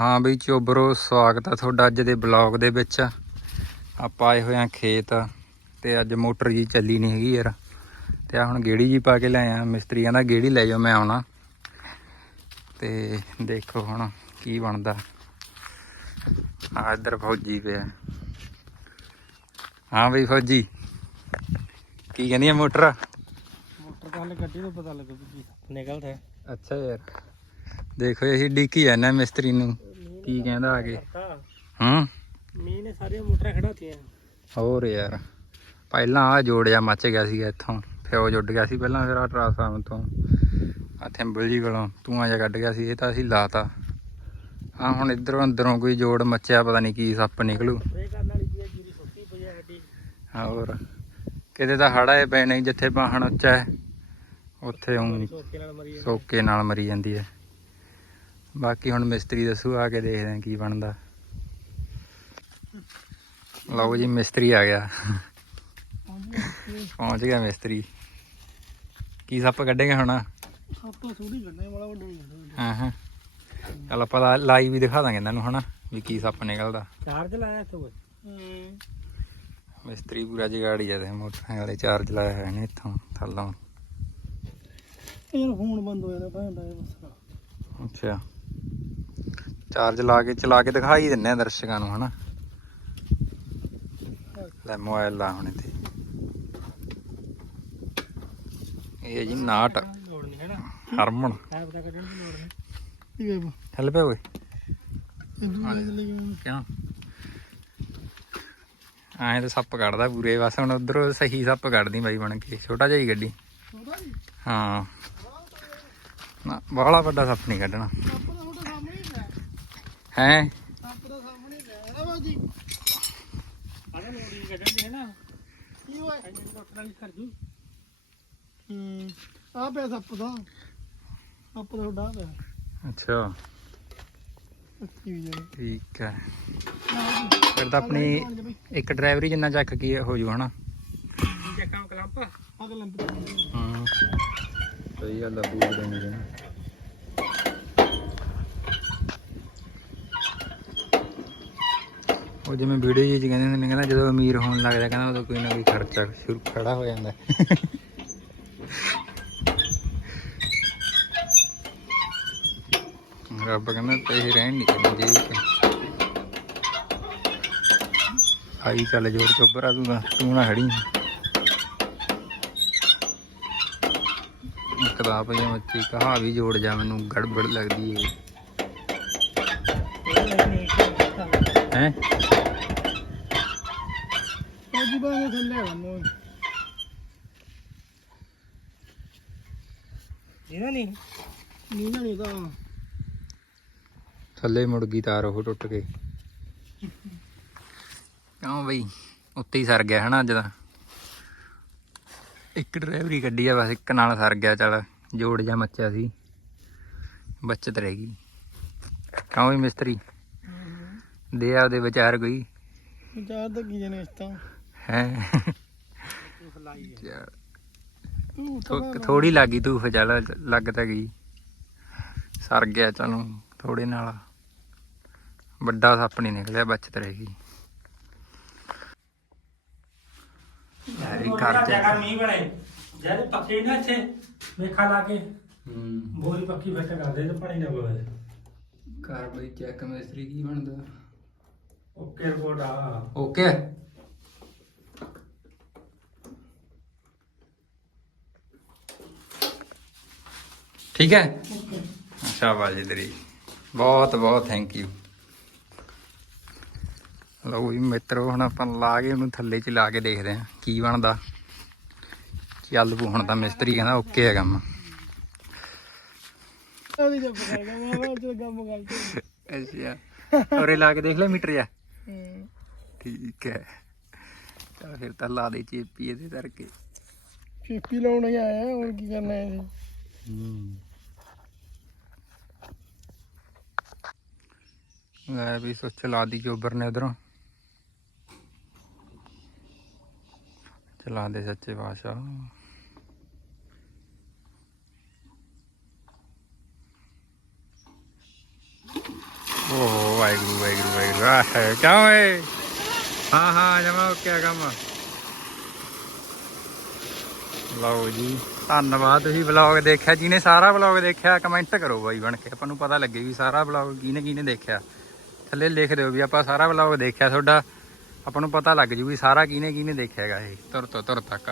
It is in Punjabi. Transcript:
ਹਾਂ ਬਈ ਚੋਬਰੋ ਸਵਾਗਤ ਆ ਤੁਹਾਡਾ ਅੱਜ ਦੇ ਬਲੌਗ ਦੇ ਵਿੱਚ। ਆਪਾਂ ਆਏ ਹੋਏ ਆ ਖੇਤ ਤੇ ਅੱਜ ਮੋਟਰ ਜੀ ਚੱਲੀ ਨਹੀਂ ਹੈਗੀ ਯਾਰ। ਤੇ ਆ ਹੁਣ ਗੇੜੀ ਜੀ ਪਾ ਕੇ ਲੈ ਆ ਮਿਸਤਰੀ ਕਹਿੰਦਾ ਗੇੜੀ ਲੈ ਜਾਓ ਮੈਂ ਆਉਣਾ। ਤੇ ਦੇਖੋ ਹੁਣ ਕੀ ਬਣਦਾ। ਆ ਇੱਧਰ ਫੌਜੀ ਪਿਆ। ਹਾਂ ਬਈ ਫੌਜੀ ਕੀ ਕਹਿੰਦੀ ਆ ਮੋਟਰ? ਮੋਟਰ ਕੱਲ ਗੱਡੀ ਤੋਂ ਪਤਾ ਲੱਗੂ ਕੀ ਨਿਕਲਦਾ ਅੱਛਾ ਯਾਰ ਦੇਖੋ ਅਸੀਂ ਡੀਕੀ ਜਾਂਦੇ ਮਿਸਤਰੀ ਨੂੰ। ਕੀ ਕਹਿੰਦਾ ਆ ਕੇ ਤਾਂ ਹੂੰ। ਮੀਂਹ ਨੇ ਸਾਰੀਆਂ ਮੋਟਰਾਂ ਖੜਾਤੀਆਂ ਹੋਰ ਯਾਰ ਪਹਿਲਾਂ ਆ ਜੋੜਿਆ ਮੱਚ ਗਿਆ ਸੀਗਾ ਇੱਥੋਂ ਫਿਰ ਉਹ ਜੁੜ ਗਿਆ ਸੀ ਪਹਿਲਾਂ ਫਿਰ ਆ ਟਰਾਂਸਫਾਰਮ ਤੋਂ। ਆ ਥੰਬਲ ਜੀ ਕੋਲੋਂ ਧੂਆਂ ਜਿਹਾ ਕੱਢ ਗਿਆ ਸੀ ਇਹ ਤਾਂ ਅਸੀਂ ਲਾਤਾ। ਆ ਹੁਣ ਇਧਰੋਂ ਅੰਦਰੋਂ ਕੋਈ ਜੋੜ ਮੱਚਿਆ ਪਤਾ ਨਹੀਂ ਕੀ ਸੱਪ ਨਿਕਲੂ। ਹੈ ਹੈ ਹੋਰ ਕਿਤੇ ਤਾਂ ਹੜਾ ਪਏ ਨਹੀਂ ਜਿੱਥੇ ਬਾਹਣ ਉੱਚਾ ਹੈ ਉੱਥੇ ਉਂ ਸੋਕੇ ਨਾਲ ਮਰੀ ਹੈ। ਸੋਕੇ ਨਾਲ ਮਰੀ ਜਾਂਦੀ ਹੈ। ਬਾਕੀ ਹੁਣ ਮਿਸਤਰੀ ਦੱਸੂ ਆ ਕੇ ਦੇਖਦੇ ਹਾਂ ਕੀ ਬਣਦਾ। ਲਓ ਜੀ ਮਿਸਤਰੀ ਆ ਗਿਆ। ਪਹੁੰਚ ਗਿਆ ਮਿਸਤਰੀ। ਕੀ ਸੱਪ ਕੱਢੇਗਾ ਹੁਣ? ਤੋਂ ਵਾਲਾ ਵੱਡਾ ਹਾਂ ਹਾਂ। ਚੱਲ ਆਪਾਂ ਲਾ- ਲਾਈ ਵੀ ਦਿਖਾ ਦਾਂਗੇ ਇਹਨਾਂ ਨੂੰ ਹਨਾ ਵੀ ਕੀ ਸੱਪ ਨਿਕਲਦਾ। ਚਾਰਜ ਲਾਇਆ ਹੂੰ ਮਿਸਤਰੀ ਪੂਰਾ ਜਗਾੜੀ ਜਾਂਦੇ ਮੋਟਰਸਾਈਕਲ ਵਾਲੇ ਚਾਰਜ ਲਾਇਆ ਹੋਇਆ ਨੇ ਇੱਥੋਂ ਥੱਲੋਂ। ਯਾਰ ਫੋਨ ਬੰਦ ਹੋਇਆ ਨਾ ਭੈਣਦਾ ਇਹ ਬਸ। ਅੱਛਾ। ਚਾਰਜ ਲਾ ਕੇ ਚਲਾ ਕੇ ਦਿਖਾਈ ਦਿੰਨੇ ਆ ਦਰਸ਼ਕਾਂ ਨੂੰ ਹਨਾ? ਲੈ ਮੋਬਾਈਲ ਲਾ ਹੁਣੇ ਤੇ ਇਹ ਹੈ ਜੀ ਨਾਟ। ਹਰਮਨ। ਹੈ ਪਤਾ ਕੱਢਣ ਦੀ ਲੋੜ ਨਹੀਂ ਠੀਕ ਹੈ ਬਾ ਚੱਲ ਪਿਆ ਓਏ। ਕਿਉਂ? ਆਏ ਤਾਂ ਸੱਪ ਕੱਢਦਾ ਪੂਰੇ ਬਸ ਹੁਣ ਉਧਰੋਂ ਸਹੀ ਸੱਪ ਕੱਢਦੀ ਬਾਈ ਬਣ ਕੇ। ਛੋਟਾ ਜਿਹਾ ਹੀ ਗੱਡੀ। ਹਾਂ। ਨਾ ਬਾਹਲਾ ਵੱਡਾ ਸੱਪ ਨਹੀਂ ਕੱਢਣਾ ਸੱਪ ਦਾ ਤੁਹਾਡੇ ਸਾਹਮਣੇ ਹੀ ਪਿਆ ਹੈ? ਸੱਪ ਦਾ ਸਾਹਮਣੇ ਹੀ ਪਿਆ ਹੈ ਨਾ ਬਾਜੀ ਆਹ ਲੋੜ ਨਹੀਂ ਕੱਢਣ ਦੀ ਹੈ ਨਾ ਕੀ ਹੋਇਆ ਇੰਜਨ ਡਾਕਟਰ ਵਾਲੀ ਕਰ ਜੂ ਹੂੰ ਆ ਪਿਆ ਸੱਪ ਦਾ। ਸੱਪ ਦਾ ਉੱਡਾ ਪਿਆ। ਅੱਛਾ। ਅੱਛੀ ਵੀ ਜਾਨੀ ਠੀਕ ਹੈ। ਫਿਰ ਤਾਂ ਆਪਣੀ ਇੱਕ ਡਰਾਈਵਰੀ ਜਿੰਨਾ ਚੱਕ ਕੀ ਹੋ ਜੂ ਹਨਾ ਚੱਕਾਂ ਕਲੰਪ ਅਗਲ ਲੰਪ ਹਾਂ। ਸਹੀ ਗੱਲ ਆ ਦੇਣੀ ਜਣਾ ਉਹ ਜਿਵੇਂ ਵੀਡੀਓ ਜੀ ਕਹਿੰਦੇ ਨੇ, ਕਹਿੰਦਾ ਜਦੋਂ ਅਮੀਰ ਹੋਣ ਲੱਗਦਾ ਕਹਿੰਦਾ ਉਦੋਂ ਕੋਈ ਨਾ ਕੋਈ ਖਰਚਾ ਸ਼ੁਰੂ ਖੜਾ ਹੋ ਜਾਂਦਾ। ਰੱਬ ਕਹਿੰਦਾ ਪੈਸੇ ਰਹਿਣ ਨਹੀਂ ਚਾਹੀਦੇ ਜੇਬ 'ਚ। ਆਈ ਚੱਲ ਜੋਰ ਚੋਬਰਾ ਤੂੰ ਤਾਂ, ਤੂੰ ਨਾ ਖੜੀ। ਕਿਤਾਬ ਜਾਂ ਪਈ ਕਹਾ ਵੀ ਜੋੜ ਜਾ, ਮੈਨੂੰ ਗੜਬੜ ਲੱਗਦੀ ਏ। ਹੈ। ਫੌਜੀ ਬਾਣੇ ਥੱਲੇ ਵੰਨੋ ਇਹਦਾ ਨਹੀਂ ਨਹੀਂ ਨਾ? ਨਹੀਂ ਤਾਂ। ਥੱਲੇ ਮੁੜ ਗਈ ਤਾਰ ਉਹ ਟੁੱਟ ਕੇ। ਕਿਉਂ ਬਈ? ਉੱਤੇ ਹੀ ਸਰ ਗਿਆ ਹਨਾ ਅੱਜ ਦਾ ਇੱਕ ਡਰਾਈਵਰੀ ਗੱਡੀ ਆ ਬਸ ਇੱਕ ਨਾਲ ਸਰ ਗਿਆ ਚੱਲ ਜੋੜ ਜਾ ਮੱਚਿਆ ਸੀ। ਬੱਚਤ ਰਹਿ ਗਈ। ਕਿਉਂ ਵੀ ਮਿਸਤਰੀ? ਦੇ ਆਪਦੇ ਵਿਚਾਰ ਕੋਈ? ਚਾਰ ਤਾਂ ਕੀ ਜਨੇ ਇਸ ਤਾਂ। ਹੈ? ਤੂੰ ਥੋੜੀ ਲੱਗੀ ਧੂਫ ਚੱਲ ਲੱਗ ਤਾਂ ਗਈ। ਸਰ ਗਿਆ ਚਲੋ ਥੋੜੇ ਨਾਲ। ਵੱਡਾ ਸੱਪ ਨਹੀਂ ਨਿਕਲਿਆ ਬਚਤ ਰਹਿ ਗਈ। ਯਾਰੀ ਕਰ ਜਗ੍ਹਾ ਮੀਂਹ ਬਣੇ ਜਿਹੜੇ ਪੱਕੇ ਨਾ ਇੱਥੇ ਮੇਖਾ ਲਾ ਕੇ। ਹੂੰ। ਬੋਰੀ ਪੱਕੀ ਫਿੱਟ ਕਰਦੇ ਤੇ ਪਾਣੀ ਨਾ ਪਵੇ। ਕਰ ਬਈ ਚੈੱਕ ਮਿਸਤਰੀ ਕੀ ਬਣਦਾ? ਓਕੇ ਰਿਪੋਰਟ ਆ ਓਕੇ। ਠੀਕ ਹੈ? ਸ਼ਾਬਾਸ਼ ਜੀ ਤੇਰੀ। ਬਹੁਤ ਬਹੁਤ ਥੈਂਕ ਯੂ ਲਓ ਵੀ ਮਿੱਤਰੋ ਹੁਣ ਆਪਾਂ ਲਾ ਕੇ ਉਹਨੂੰ ਥੱਲੇ ਚ ਲਾ ਕੇ ਦੇਖਦੇ ਹਾਂ ਕੀ ਬਣਦਾ। ਚੱਲ ਪੂ ਹੁਣ ਤਾਂ ਮਿਸਤਰੀ ਕਹਿੰਦਾ ਓਕੇ ਹੈ ਕੰਮ। ਅੱਛਾ। ਔਰੇ ਲਾ ਕੇ ਦੇਖ ਲੈ ਮੀਟਰ ਜਾ ਠੀਕ ਹੈ। ਚਲ ਫਿਰ ਤਾਂ ਲਾ ਦੇ ਚੇਪੀ ਇਹਦੇ ਕਰਕੇ। ਪੀਪੀ ਲਾਉਣ ਹੀ ਆਇਆ ਹੋਰ ਕੀ ਕਰਨਾ ਹੈ। ਲੈ ਵੀ ਸੁੱਚ ਲਾ ਦੀ ਚੋਬਰ ਨੇ ਉਧਰੋਂ। ਚਲਾ ਦੇ ਸੱਚੇ ਪਾਤਸ਼ਾਹ। ਵਾਹਿਗੁਰੂ ਵਾਹਿਗੁਰੂ ਵਾਹਿਗੁਰੂ। ਆਹ ਕਿਉਂ ਏ? ਹਾਂ ਹਾਂ, ਜਮਾ ਓਕੇ ਕੰਮ। ਲਓ ਜੀ, ਧੰਨਵਾਦ ਤੁਸੀਂ ਵਲੌਗ ਦੇਖਿਆ, ਜਿਹਨੇ ਸਾਰਾ ਵਲੌਗ ਦੇਖਿਆ, ਕਮੈਂਟ ਕਰੋ ਬਾਈ ਬਣ ਕੇ। ਆਪਾਂ ਨੂੰ ਪਤਾ ਲੱਗੇ ਵੀ ਸਾਰਾ ਵਲੌਗ ਕਿਹਨੇ ਕਿਹਨੇ ਦੇਖਿਆ। ਥੱਲੇ ਲਿਖ ਦਿਓ ਵੀ ਆਪਾਂ ਸਾਰਾ ਵਲੌਗ ਦੇਖਿਆ ਤੁਹਾਡਾ। ਆਪਾਂ ਨੂੰ ਪਤਾ ਲੱਗ ਜੂ ਵੀ ਸਾਰਾ ਕਿਹਨੇ ਕਿਹਨੇ ਦੇਖਿਆ ਹੈਗਾ ਇਹ। ਤੁਰ ਤੋਂ, ਤੁਰ ਤੱਕ